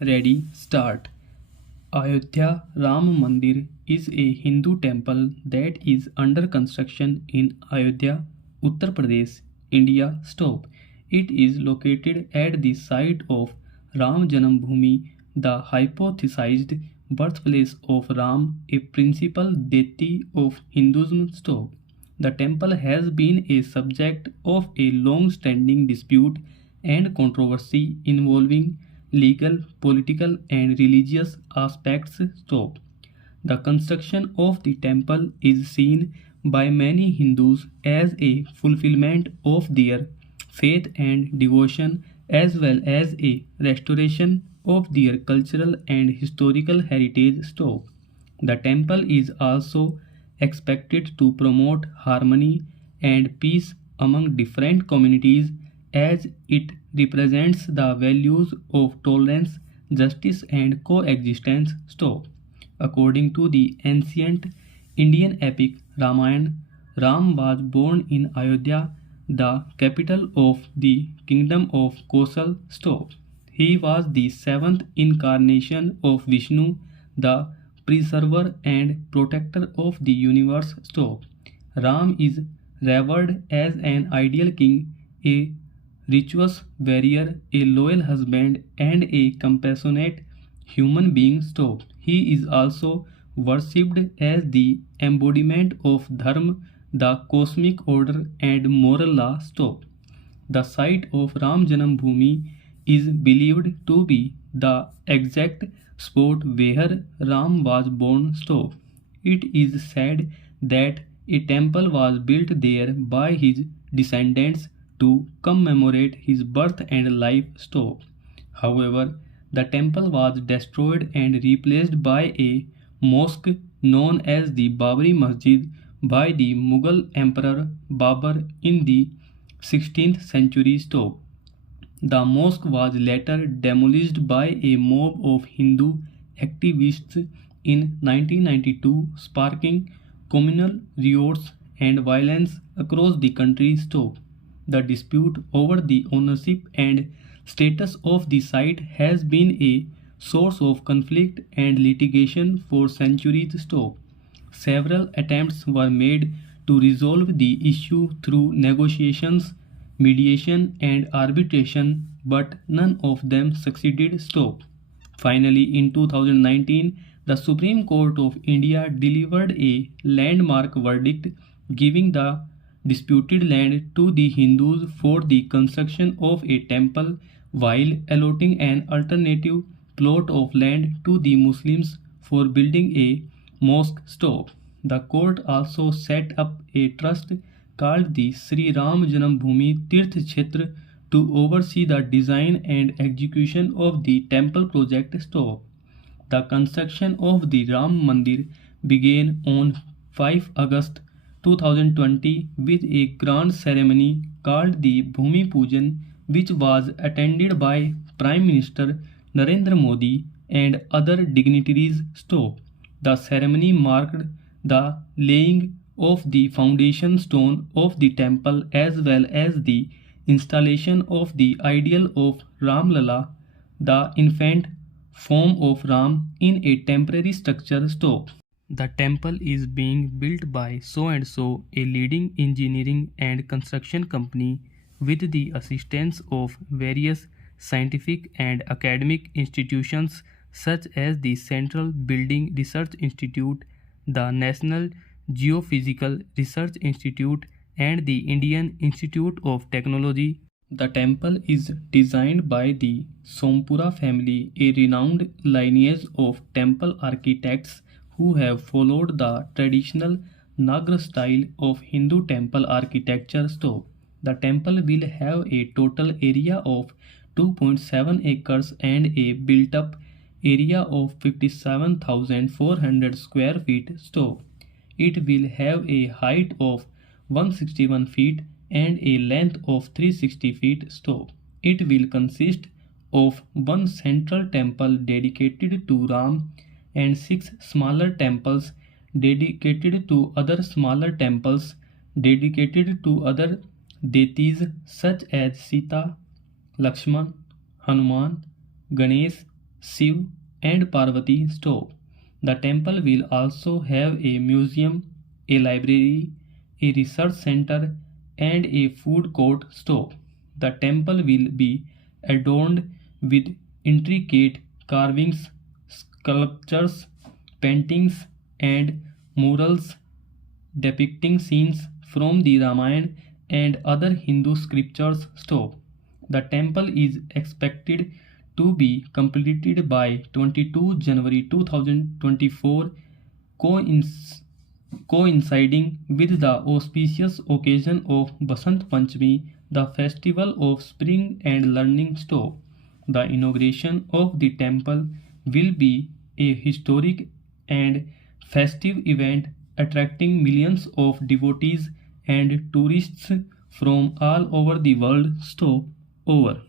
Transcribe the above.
Ready, start. Ayodhya Ram Mandir is a Hindu temple that is under construction in Ayodhya, Uttar Pradesh, India. Stop. It is located at the site of Ram Janambhoomi, the hypothesized birthplace of Ram, a principal deity of Hinduism. Stop. The temple has been a subject of a long standing dispute and controversy involving legal, political, and religious aspects. Stop. The construction of the temple is seen by many Hindus as a fulfillment of their faith and devotion as well as a restoration of their cultural and historical heritage. Stop. The temple is also expected to promote harmony and peace among different communities as it represents the values of tolerance, justice, and coexistence. Stop. According to the ancient Indian epic Ramayana, Ram was born in Ayodhya, the capital of the kingdom of Kosal. Stop. He was the seventh incarnation of Vishnu, the preserver and protector of the universe. Stop. Ram is revered as an ideal king, a virtuous warrior, a loyal husband, and a compassionate human being. Stop. He is also worshipped as the embodiment of Dharma, the cosmic order, and moral law. Stop. The site of Ram Janambhoomi is believed to be the exact spot where Ram was born. Stop. It is said that a temple was built there by his descendants to commemorate his birth and life. Stop. However, the temple was destroyed and replaced by a mosque known as the Babri Masjid by the Mughal Emperor Babur in the 16th century. Stop. The mosque was later demolished by a mob of Hindu activists in 1992, sparking communal riots and violence across the country. Stop. The dispute over the ownership and status of the site has been a source of conflict and litigation for centuries. Stop. Several attempts were made to resolve the issue through negotiations, mediation, and arbitration, but none of them succeeded. Stop. Finally, in 2019, the Supreme Court of India delivered a landmark verdict giving the disputed land to the Hindus for the construction of a temple while allotting an alternative plot of land to the Muslims for building a mosque. Stop. The court also set up a trust called the Sri Ram Janambhoomi Tirth Kshetra to oversee the design and execution of the temple project. Stop. The construction of the Ram Mandir began on 5 August 2020 with a grand ceremony called the Bhumi Pujan, which was attended by Prime Minister Narendra Modi and other dignitaries. Stop. The ceremony marked the laying of the foundation stone of the temple as well as the installation of the ideal of Ram Lala, the infant form of Ram, in a temporary structure. Stop. The temple is being built by so and so, a leading engineering and construction company, with the assistance of various scientific and academic institutions such as the Central Building Research Institute, the National Geophysical Research Institute, and the Indian Institute of Technology. The temple is designed by the Sompura family, a renowned lineage of temple architects who have followed the traditional Nagar style of Hindu temple architecture. Stop. The temple will have a total area of 2.7 acres and a built up area of 57,400 square feet. Stop. It will have a height of 161 feet and a length of 360 feet. Stop. It will consist of one central temple dedicated to Ram and six smaller temples dedicated to other smaller temples dedicated to other deities such as Sita, Lakshman, Hanuman, Ganesh, Shiv and Parvati stop. The temple will also have a museum, a library, a research center, and a food court stop. The temple will be adorned with intricate carvings, sculptures, paintings, and murals depicting scenes from the Ramayana and other Hindu scriptures stop. The temple is expected to be completed by 22 January 2024, coinciding with the auspicious occasion of Basant Panchami, the festival of spring and learning stop. The inauguration of the temple will be a historic and festive event attracting millions of devotees and tourists from all over the world. Stop over.